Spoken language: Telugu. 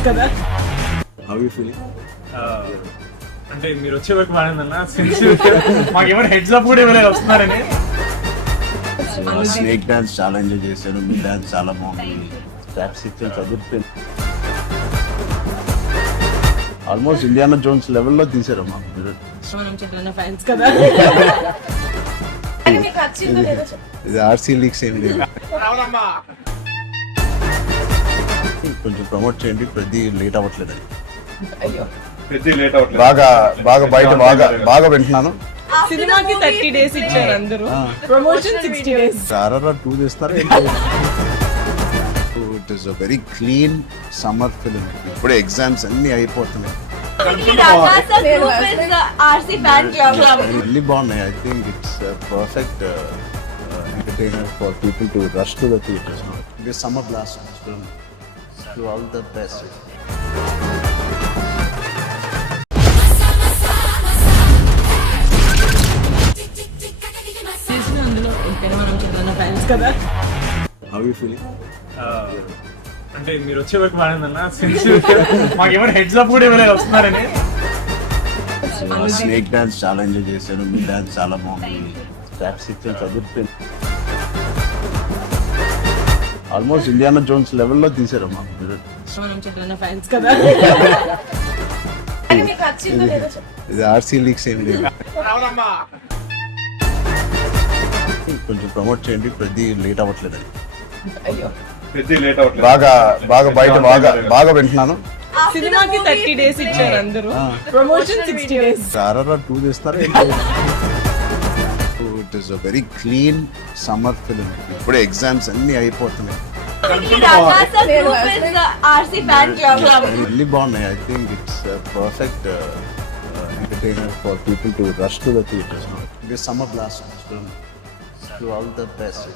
ఫ్యాన్స్ కదా. How you feeling? అంటే మీరు వచ్చే వరకు బాగుందన్న మాకేమైనా హెడ్స్ అప్ కూడా ఇవ్వలేదు వస్తున్నారని. స్నేక్ డాన్స్ చాలా ఎంజాయ్ చేశాను, మీ డాన్స్ చాలా బాగుంది, స్టాప్స్ ఇచ్చాను, చదువుతుంది. ఆల్మోస్ట్ ఇండియానా జోన్స్ లెవెల్లో తీసారు మాకు మీరు. మనం చిన్న ఫ్యాన్స్ కదా. ఇది ఆర్సీ లీగ్స్ ఏం లేదు, కొంచెం ప్రమోట్ చేయండి. ప్రతి లేట్ అవ్వట్లేదు. అయ్యో బాగా బాగా బయట బాగా వింటున్నాను. సినిమాకి 30 days ఇచ్చారు అందరూ, ప్రమోషన్ 60 days. RRR 2 చేస్తారు. It is a very clean summer film. ఇప్పుడే ఎగ్జామ్స్ అన్ని అయిపోతున్నాయి, అన్ని బాగున్నాయి. I think it's perfect entertainer for people to rush to the theatres. This summer blast film to all the best. అందులో మనం చిన్న ఫ్యాన్స్ కదా. How you feeling? అంటే మీరు వచ్చే వరకు బాగుందన్న మాకేమైనా హెడ్స్ అప్ కూడా ఇవ్వలేదు వస్తున్నారని. స్నేక్ డాన్స్ చాలా ఎంజాయ్ చేశాను, మీ డాన్స్ చాలా బాగుంది, స్టాప్స్ ఇచ్చాను, చదువుతుంది. ఆల్మోస్ట్ ఇండియానా జోన్స్ లెవెల్లో తీసారు మాకు మీరు. మనం చిన్న ఫ్యాన్స్ కదా. ఇది ఆర్సీ లీగ్స్ ఏం లేదు, కొంచెం ప్రమోట్ చేయండి. ప్రతి లేట్ అవ్వట్లేదు. అయ్యో బాగా బాగా బయట బాగా వింటున్నాను. సినిమాకి 30 days ఇచ్చారు అందరూ, ప్రమోషన్ 60 days. RRR 2 చేస్తారు. It is a very clean summer film. ఇప్పుడే ఎగ్జామ్స్ అన్ని అయిపోతున్నాయి, అన్ని బాగున్నాయి. I think it's perfect entertainer for people to rush to the theatres. This summer blast film to all the best.